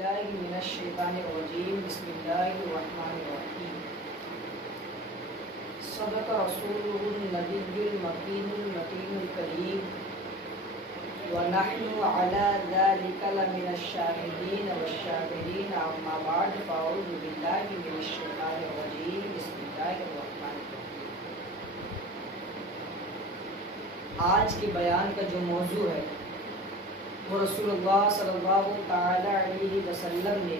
باللہ من الشیطان الرجیم بسم اللہ الرحمن الرحیم صدق رسولہ النبی المکین المتین الکریم ونحن علی ذلک لمن الشاہدین والشاکرین اما بعد فاعوذ باللہ من الشیطان الرجیم بسم اللہ الرحمن الرحیم۔ آج کے بیان کا جو موضوع ہے وہ رسول اللہ صلی اللہ تعالی علیہ وسلم نے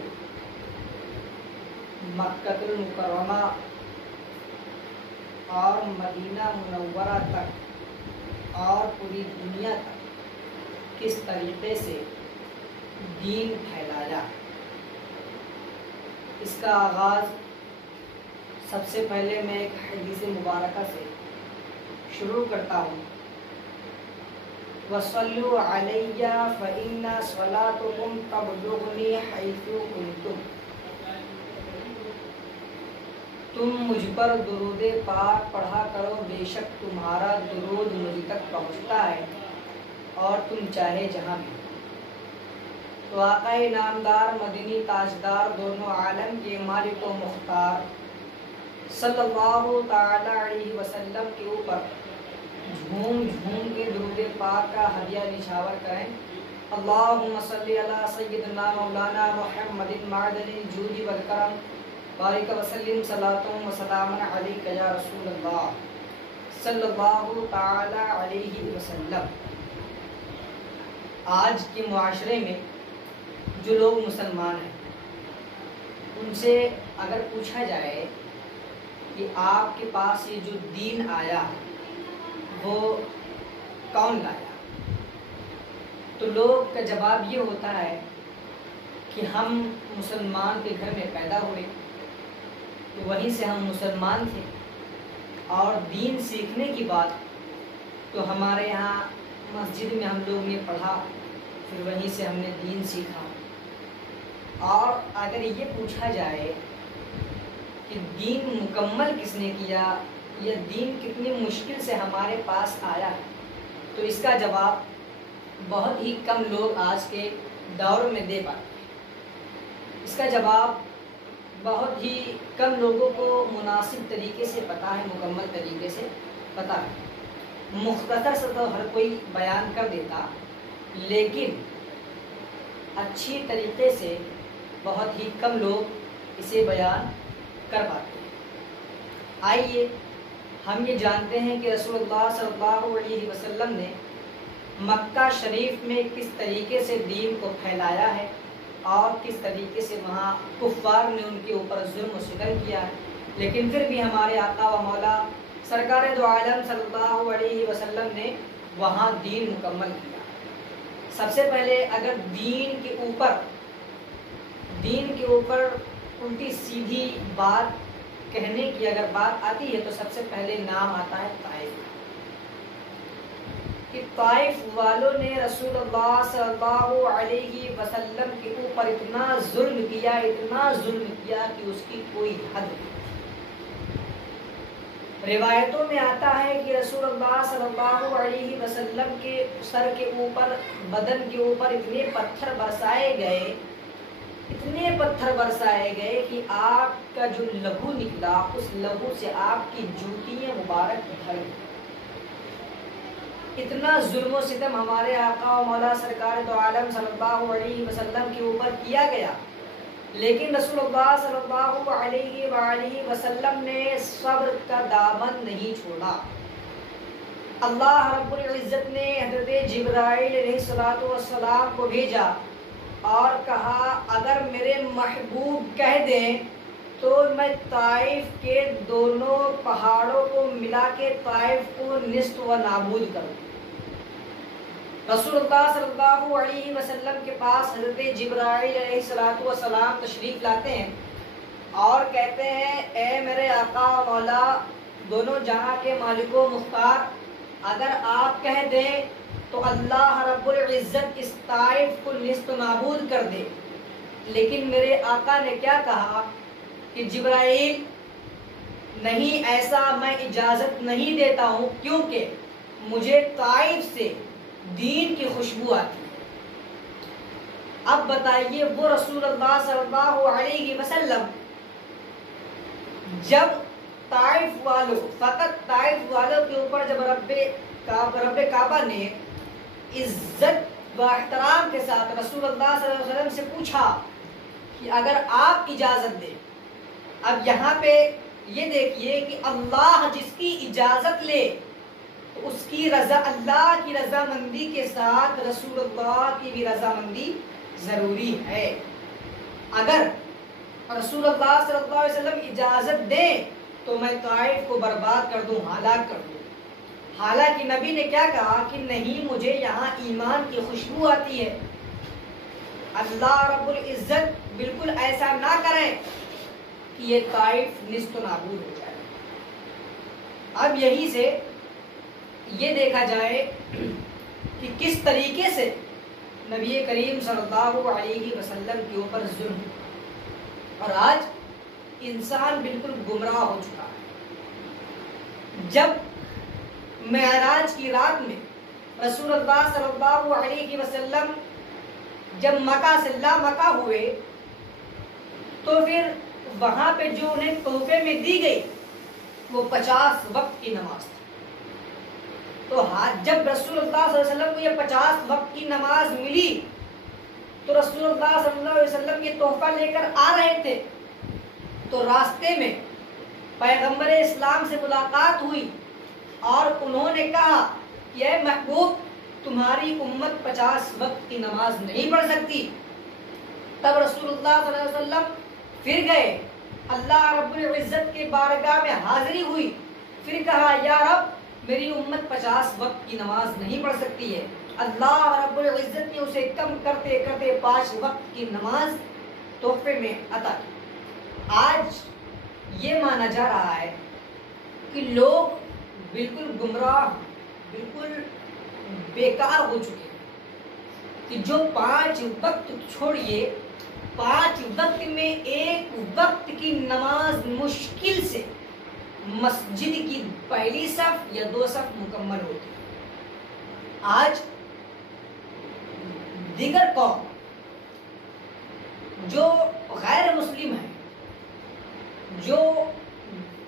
مکہ المکرمہ اور مدینہ منورہ تک اور پوری دنیا تک کس طریقے سے دین پھیلایا۔ اس کا آغاز سب سے پہلے میں ایک حدیث مبارکہ سے شروع کرتا ہوں۔ وَصَلُّوا عَلَيَّ فَإِنَّ صَلَاتُكُمْ تَبْلُغُنِي حَيْثُ كُنْتُمْ۔ تم مجھ پر درود پاک پڑھا کرو، بے شک تمہارا درود مجھ تک پہنچتا ہے اور تم چاہے جہاں بھی۔ تو آقا نامدار مدنی تاجدار دونوں عالم کے مالک و مختار صلی اللہ تعالی علیہ وسلم کے اوپر جھوم جھوم کے درود پاک کا ہدیہ نچھاور کریں۔ اللہم صلی علی سیدنا مولانا محمد معدن الجود والکرم بارک وسلم صلاۃ و سلام علیک یا رسول اللہ صلی اللہ تعالی علیہ وسلم۔ آج کے معاشرے میں جو لوگ مسلمان ہیں ان سے اگر پوچھا جائے کہ آپ کے پاس یہ جو دین آیا وہ کون لایا، تو لوگ کا جواب یہ ہوتا ہے کہ ہم مسلمان کے گھر میں پیدا ہوئے تو وہیں سے ہم مسلمان تھے، اور دین سیکھنے کی بات تو ہمارے یہاں مسجد میں ہم لوگ نے پڑھا، پھر وہیں سے ہم نے دین سیکھا۔ اور اگر یہ پوچھا جائے کہ دین مکمل کس نے کیا یا دین کتنی مشکل سے ہمارے پاس آیا ہے، تو اس کا جواب بہت ہی کم لوگ آج کے دور میں دے پاتے ہیں۔ اس کا جواب بہت ہی کم لوگوں کو مناسب طریقے سے پتہ ہے، مکمل طریقے سے پتہ ہے۔ مختصر سے تو ہر کوئی بیان کر دیتا، لیکن اچھی طریقے سے بہت ہی کم لوگ اسے بیان کر پاتے ہیں۔ آئیے ہم یہ جانتے ہیں کہ رسول اللہ صلی اللہ علیہ وسلم نے مکہ شریف میں کس طریقے سے دین کو پھیلایا ہے اور کس طریقے سے وہاں کفار نے ان کے اوپر ظلم و ستم کیا ہے، لیکن پھر بھی ہمارے آقا و مولا سرکار دو عالم صلی اللہ علیہ وسلم نے وہاں دین مکمل کیا۔ سب سے پہلے اگر دین کے اوپر الٹی سیدھی بات کہنے کی اگر بات آتی ہے تو سب سے پہلے نام آتا ہے طائف، کہ طائف والوں نے رسول اللہ صلی اللہ علیہ وسلم کے اوپر اتنا ظلم کیا کہ اس کی کوئی حد نہیں۔ روایتوں میں آتا ہے کہ رسول اللہ صلی اللہ علیہ وسلم کے سر کے اوپر، بدن کے اوپر اتنے پتھر برسائے گئے کہ آپ کا جو لہو نکلا، اس لہو سے آپ کی جوتیاں مبارک بھر گئی۔ اتنا ظلم و ستم ہمارے آقا و مولا سرکار دو عالم صلی اللہ علیہ وسلم کے اوپر کیا گیا، لیکن رسول اللہ صلی اللہ علیہ وآلہ وسلم نے صبر کا دامن نہیں چھوڑا۔ اللہ رب العزت نے حضرت جبرائیل علیہ السلام کو بھیجا اور کہا اگر میرے محبوب کہہ دیں تو میں طائف کے دونوں پہاڑوں کو ملا کے طائف کو نیست و نابود کروں۔ رسول اللہ صلی اللہ علیہ وسلم کے پاس حضرت جبرائیل علیہ السلام تشریف لاتے ہیں اور کہتے ہیں اے میرے آقا و مولا دونوں جہاں کے مالک و مختار، اگر آپ کہہ دیں تو اللہ رب العزت اس طائف کو نیست و نابود کر دے۔ لیکن میرے آقا نے کیا کہا کہ جبرائیل نہیں، ایسا میں اجازت نہیں دیتا ہوں، کیونکہ مجھے طائف سے دین کی خوشبو آتی ہے۔ اب بتائیے وہ رسول اللہ صلی اللہ علیہ وسلم جب طائف والوں، فقط طائف والوں کے اوپر جب رب کعبہ نے عزت و احترام کے ساتھ رسول اللہ صلی اللہ علیہ وسلم سے پوچھا کہ اگر آپ اجازت دیں، اب یہاں پہ یہ دیکھیے کہ اللہ جس کی اجازت لے تو اس کی رضا، اللہ کی رضامندی کے ساتھ رسول اللہ کی بھی رضامندی ضروری ہے۔ اگر رسول اللہ صلی اللہ علیہ وسلم اجازت دیں تو میں طائف کو برباد کر دوں، ہلاک کر دوں۔ حالانکہ نبی نے کیا کہا کہ نہیں، مجھے یہاں ایمان کی خوشبو آتی ہے۔ اللہ رب العزت بالکل ایسا نہ کریں کہ یہ طائف نیست و نابود ہو جائے۔ اب یہی سے یہ دیکھا جائے کہ کس طریقے سے نبی کریم صلی اللہ علیہ وسلم کے اوپر ظلم، اور آج انسان بالکل گمراہ ہو چکا ہے۔ جب معراج کی رات میں رسول اللہ صلی اللہ علیہ وسلم جب مکہ سے لامکہ ہوئے تو پھر وہاں پہ جو انہیں تحفے میں دی گئی وہ 50 وقت کی نماز تھی۔ تو جب رسول اللہ صلی اللہ علیہ وسلم کو یہ 50 وقت کی نماز ملی تو رسول اللہ صلی اللہ علیہ وسلم یہ تحفہ لے کر آ رہے تھے، تو راستے میں پیغمبر اسلام سے ملاقات ہوئی اور انہوں نے کہا کہ اے محبوب، تمہاری امت 50 وقت کی نماز نہیں پڑھ سکتی۔ تب رسول اللہ صلی اللہ علیہ وسلم پھر گئے، اللہ رب العزت کے بارگاہ میں حاضری ہوئی، پھر کہا یا رب، میری امت 50 وقت کی نماز نہیں پڑھ سکتی ہے۔ اللہ رب العزت نے اسے کم کرتے کرتے 5 وقت کی نماز تحفے میں عطا کی۔ آج یہ مانا جا رہا ہے کہ لوگ بالکل گمراہ، بالکل بیکار ہو چکے ہیں کہ جو 5 وقت چھوڑیے، 5 وقت میں 1 وقت کی نماز مشکل سے مسجد کی پہلی صف یا 2 صف مکمل ہوتی ہے۔ آج دیگر قوم جو غیر مسلم ہیں، جو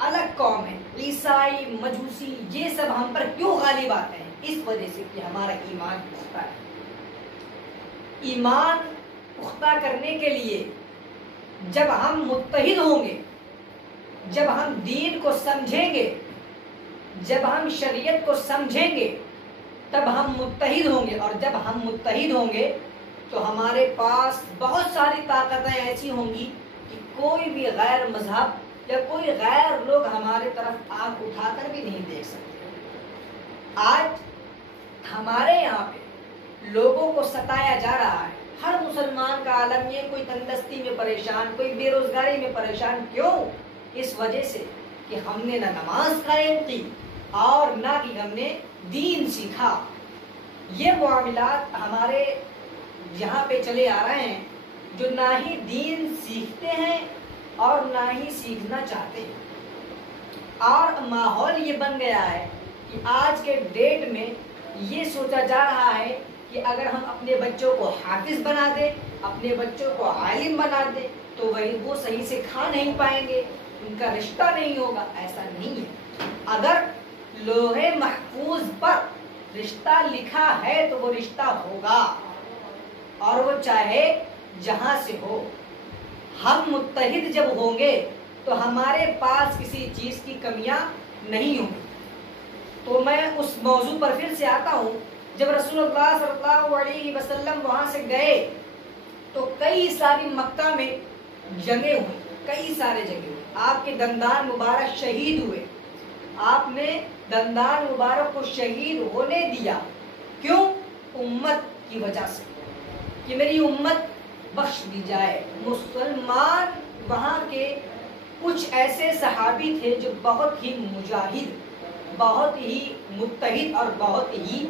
الگ قوم ہے، عیسائی، مجوسی، یہ سب ہم پر کیوں غالب آتے ہیں؟ اس وجہ سے کہ ہمارا ایمان پختہ ہے۔ ایمان پختہ کرنے کے لیے جب ہم متحد ہوں گے، جب ہم دین کو سمجھیں گے، جب ہم شریعت کو سمجھیں گے، تب ہم متحد ہوں گے، اور جب ہم متحد ہوں گے تو ہمارے پاس بہت ساری طاقتیں ایسی ہوں گی کہ کوئی بھی غیر مذہب یا کوئی غیر لوگ ہمارے طرف آنکھ اٹھا کر بھی نہیں دیکھ سکتے۔ آج ہمارے یہاں پہ لوگوں کو ستایا جا رہا ہے، ہر مسلمان کا عالم یہ، کوئی تندرستی میں پریشان، کوئی بے روزگاری میں پریشان، کیوں؟ اس وجہ سے کہ ہم نے نہ نماز قائم کی اور نہ کہ ہم نے دین سیکھا۔ یہ معاملات ہمارے یہاں پہ چلے آ رہے ہیں، جو نہ ہی دین سیکھتے ہیں اور نہ ہی سیکھنا چاہتے ہیں، اور ماحول یہ بن گیا ہے کہ آج کے ڈیٹ میں یہ سوچا جا رہا ہے کہ اگر ہم اپنے بچوں کو حافظ بنا دیں، اپنے بچوں کو عالم بنا دیں تو وہ صحیح سے کھا نہیں پائیں گے، ان کا رشتہ نہیں ہوگا۔ ایسا نہیں ہے۔ اگر لوح محفوظ پر رشتہ لکھا ہے تو وہ رشتہ ہوگا، اور وہ چاہے جہاں سے ہو۔ ہم متحد جب ہوں گے تو ہمارے پاس کسی چیز کی کمیاں نہیں ہوں گی۔ تو میں اس موضوع پر پھر سے آتا ہوں، جب رسول اللہ صلی اللہ علیہ وسلم وہاں سے گئے تو کئی ساری مکہ میں جنگیں ہوئی، کئی سارے جنگیں ہوئی، آپ کے دندان مبارک شہید ہوئے، آپ نے دندان مبارک کو شہید ہونے دیا، کیوں؟ امت کی وجہ سے، کہ میری امت بخش دی جائے۔ مسلمان وہاں کے کچھ ایسے صحابی تھے جو بہت ہی مجاہد، بہت ہی متحد اور بہت ہی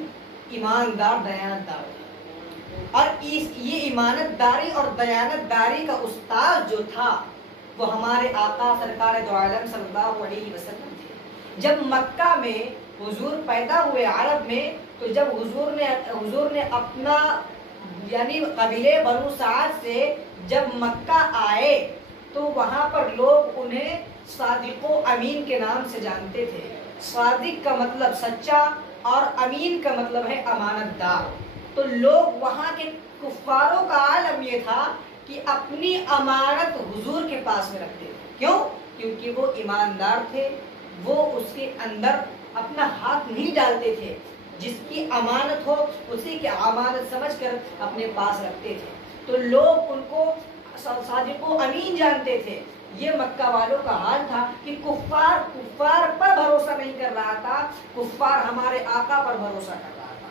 ایماندار، دیانتدار تھے، اور یہ ایمانت داری اور دیانت داری کا استاد جو تھا وہ ہمارے آقا سرکار دو عالم صلی اللہ علیہ وسلم تھے۔ جب مکہ میں حضور پیدا ہوئے عرب میں، تو جب حضور نے اپنا یعنی قبیلے بنو سعد سے جب مکہ آئے تو وہاں پر لوگ انہیں صادق و امین کے نام سے جانتے تھے۔ صادق کا مطلب سچا اور امین کا مطلب ہے امانت دار۔ تو لوگ وہاں کے کفاروں کا عالم یہ تھا کہ اپنی امانت حضور کے پاس میں رکھتے تھے۔ کیوں؟ کیونکہ وہ ایماندار تھے، وہ اس کے اندر اپنا ہاتھ نہیں ڈالتے تھے، جس کی امانت ہو اسی کی امانت سمجھ کر اپنے پاس رکھتے تھے۔ تو لوگ ان کو صادق و امین جانتے تھے۔ یہ مکہ والوں کا حال تھا کہ کفار پر بھروسہ نہیں کر رہا تھا، کفار ہمارے آقا پر بھروسہ کر رہا تھا۔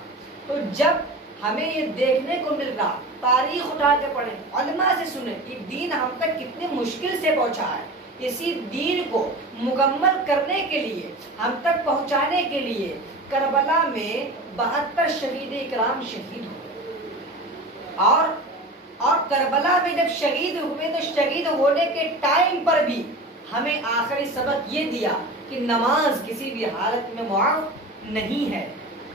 تو جب ہمیں یہ دیکھنے کو مل رہا، تاریخ اٹھا کے پڑھیں، علماء سے سنیں کہ دین ہم تک کتنے مشکل سے پہنچا ہے، اسی دین کو مکمل کرنے کے لیے، ہم تک پہنچانے کے لیے کربلا میں 72 شہید اکرام شہید ہوئے، اور کربلا میں جب شہید ہوئے تو شہید ہونے کے ٹائم پر بھی ہمیں آخری سبق یہ دیا کہ نماز کسی بھی حالت میں معاف نہیں ہے۔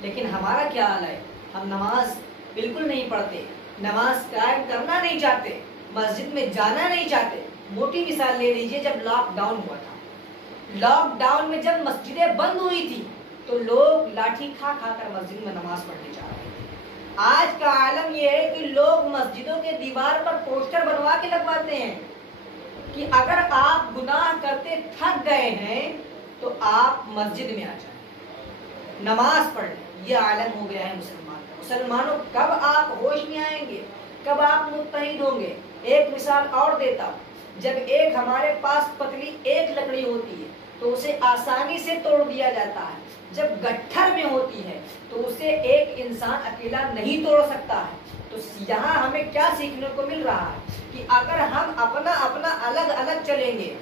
لیکن ہمارا کیا حال ہے؟ ہم نماز بالکل نہیں پڑھتے، نماز قائم کرنا نہیں چاہتے، مسجد میں جانا نہیں چاہتے۔ موٹی مثال لے لیجئے، جب لاک ڈاؤن ہوا تھا، لاک ڈاؤن میں جب مسجدیں بند ہوئی تھی تو لوگ لاٹھی کھا کر مسجد میں نماز پڑھنے جا رہے تھے۔ آج کا عالم یہ ہے کہ لوگ مسجدوں کے دیوار پر پوسٹر بنوا کے لگواتے ہیں کہ اگر آپ گناہ کرتے تھک گئے ہیں تو آپ مسجد میں آ جائیں، نماز پڑھ لیں۔ یہ عالم ہو گیا ہے مسلمان کا۔ مسلمانوں، کب آپ ہوش میں آئیں گے؟ کب آپ متحد ہوں گے؟ ایک مثال اور دیتا ہوں، جب ایک ہمارے پاس پتلی ایک لکڑی ہوتی ہے تو اسے آسانی سے توڑ دیا جاتا ہے، جب گٹھر میں ہوتی ہے تو اسے ایک انسان اکیلا نہیں توڑ سکتا ہے۔ تو یہاں ہمیں کیا سیکھنے کو مل رہا ہے کہ اگر ہم اپنا الگ الگ چلیں گے،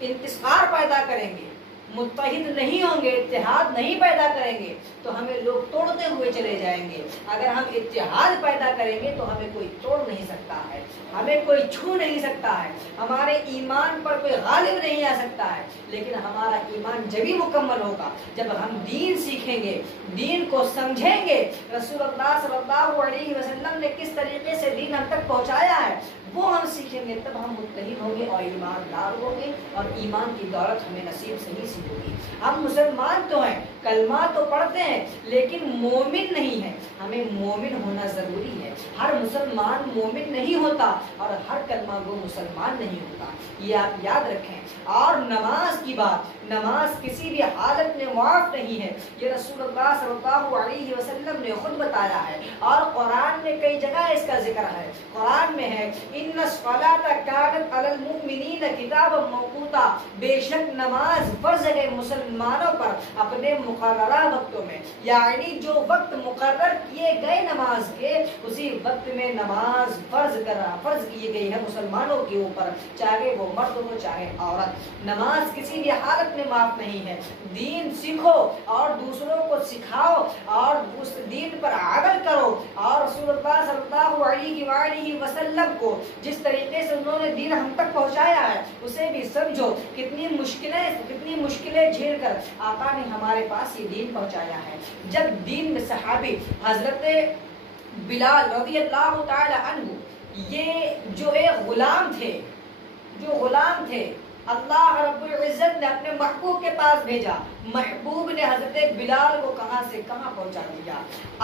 انتصار پیدا کریں گے، متحد نہیں ہوں گے، اتحاد نہیں پیدا کریں گے تو ہمیں لوگ توڑتے ہوئے چلے جائیں گے۔ اگر ہم اتحاد پیدا کریں گے تو ہمیں کوئی توڑ نہیں سکتا ہے، ہمیں کوئی چھو نہیں سکتا ہے، ہمارے ایمان پر کوئی غالب نہیں آ سکتا ہے۔ لیکن ہمارا ایمان جبھی مکمل ہوگا جب ہم دین سیکھیں گے، دین کو سمجھیں گے، رسول اللہ صلی اللہ علیہ وسلم نے کس طریقے سے دین ہم تک پہنچایا ہے وہ ہم سیکھیں گے، تب ہم متحد ہوں گے اور ایماندار ہوں گے، اور ایمان کی دولت ہمیں نصیب سے نہیں سی ہوگی۔ ہم مسلمان تو ہیں، کلمہ تو پڑھتے ہیں، لیکن مومن نہیں ہیں۔ ہمیں مومن ہونا ضروری ہے۔ ہر مسلمان مومن نہیں ہوتا اور ہر کلمہ گو مسلمان نہیں ہوتا، یہ آپ یاد رکھیں۔ اور نماز کی بات، نماز کسی بھی حالت میں معاف نہیں ہے، یہ رسول اللہ صلی اللہ علیہ وسلم نے خود بتایا ہے، اور قرآن میں کئی جگہ اس کا ذکر ہے۔ قرآن میں ہے ان الصلاۃ کانت علی المؤمنین کتابا موقوتا، بے شک نماز فرض ہے مسلمانوں پر اپنے مقررہ وقتوں میں، یعنی جو وقت مقرر کیے گئے نماز کے اسی وقت میں نماز فرض کی گئی ہے مسلمانوں کے اوپر، چاہے وہ مرد ہو چاہے عورت۔ نماز کسی بھی حالت میں معاف نہیں ہے۔ دین سیکھو اور دوسروں کو سکھاؤ اور اس دین پر عمل کرو، اور رسول اللہ صلی اللہ علیہ وآلہ وسلم کو جس طریقے سے انہوں نے دین ہم تک پہنچایا ہے اسے بھی سمجھو۔ کتنی مشکلیں جھیل کر آقا نے ہمارے پاس یہ دین پہنچایا ہے۔ جب دین میں صحابی حضرت بلال رضی اللہ تعالی عنہ، یہ جو ایک غلام تھے، اللہ رب العزت نے اپنے محبوب کے پاس بھیجا، محبوب نے حضرت بلال کو کہاں سے کہاں پہنچا دیا۔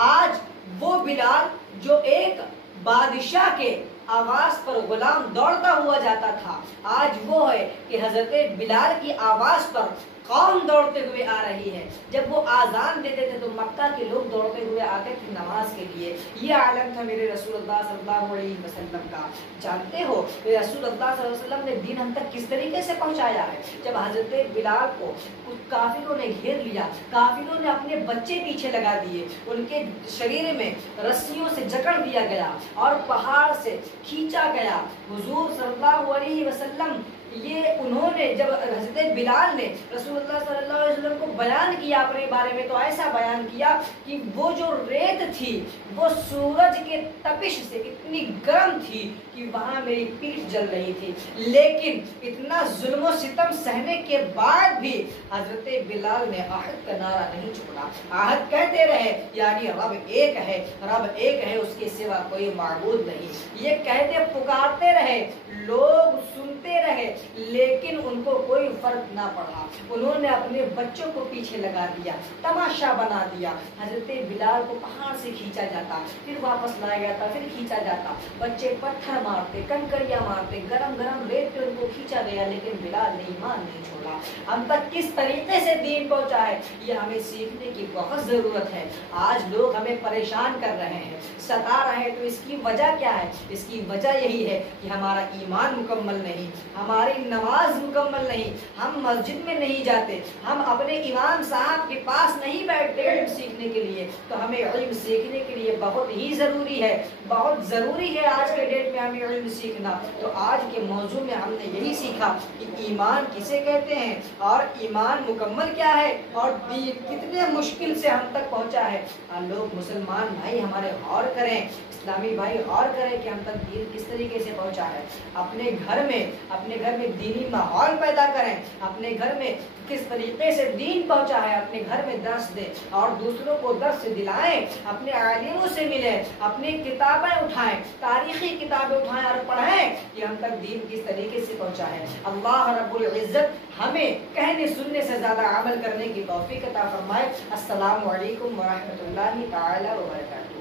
آج وہ بلال جو ایک بادشاہ کے آواز پر غلام دوڑتا ہوا جاتا تھا، آج وہ ہے کہ حضرت بلال کی آواز پر قوم دوڑتے ہوئے آ رہی ہے۔ جب وہ آذان دیتے تھے تو مکہ کے لوگ دوڑتے ہوئے آتے تھے نماز کے لیے۔ یہ عالم تھا میرے رسول اللہ صلی اللہ علیہ وسلم کا۔ جانتے ہو میرے رسول اللہ صلی اللہ علیہ وسلم نے دین ہم تک کس طریقے سے پہنچایا ہے؟ جب حضرت بلال کو کچھ کافروں نے گھیر لیا، کافروں نے اپنے بچے پیچھے لگا دیے، ان کے شریر میں رسیوں سے جکڑ دیا گیا اور پہاڑ سے کھینچا گیا، حضور صلی اللہ علیہ وسلم یہ انہوں نے جب حضرت بلال نے رسول اللہ صلی اللہ علیہ وسلم کو بیان کیا اپنے بارے میں تو ایسا بیان کیا کہ وہ جو ریت تھی وہ سورج کے تپش سے اتنی گرم تھی کہ وہاں میری پیٹھ جل رہی تھی، لیکن اتنا ظلم و ستم سہنے کے بعد بھی حضرت بلال نے عہد کا نعرہ نہیں چھوڑا، عہد کہتے رہے، یعنی رب ایک ہے، رب ایک ہے، اس کے سوا کوئی معبود نہیں، یہ کہتے پکارتے رہے، لوگ سنتے رہے، لیکن ان کو کوئی فرق نہ پڑا، انہوں نے اپنے بچوں کو پیچھے لگا دیا، تماشا بنا دیا، حضرت بلال کو پہاڑ سے کھینچا جاتا، پھر واپس لایا جاتا، پھر کھینچا جاتا، بچے پتھر مارتے، کنکریاں مارتے، گرم گرم ریت پہ ان کو کھینچا گیا، لیکن بلال نے ایمان نہیں چھوڑا۔ ہم تک کس طریقے سے دین پہنچا ہے یہ ہمیں سیکھنے کی بہت ضرورت ہے۔ آج لوگ ہمیں پریشان کر رہے ہیں، ستا رہے ہیں، تو اس کی وجہ کیا ہے؟ اس کی وجہ یہی ہے کہ ہمارا ایمان مکمل نہیں، ہماری نماز مکمل نہیں، ہم مسجد میں نہیں جاتے، ہم اپنے امام صاحب کے پاس نہیں بیٹھتے علم سیکھنے کے لیے۔ تو ہمیں علم سیکھنے کے لیے بہت ہی ضروری ہے، بہت ضروری ہے آج کے ڈیٹ میں ہمیں علم سیکھنا۔ تو آج کے موضوع میں ہم نے یہی سیکھا کہ ایمان کسے کہتے ہیں اور ایمان مکمل کیا ہے اور دین کتنے مشکل سے ہم تک پہنچا ہے۔ لوگ مسلمان بھائی ہمارے غور کریں، اسلامی بھائی غور کریں کہ ہم تک دین کس طریقے سے پہنچا ہے۔ اپنے گھر میں دینی ماحول پیدا کریں، اپنے گھر میں کس طریقے سے دین پہنچا ہے، اپنے گھر میں درس دیں اور دوسروں کو درس دلائیں، اپنے عالموں سے ملیں، اپنی کتابیں اٹھائیں، تاریخی کتابیں اٹھائیں اور پڑھیں کہ ہم تک دین کس طریقے سے پہنچا ہے۔ اللہ رب العزت ہمیں کہنے سننے سے زیادہ عمل کرنے کی توفیق عطا فرمائے۔ السلام علیکم ورحمۃ اللہ تعالی وبرکاتہ۔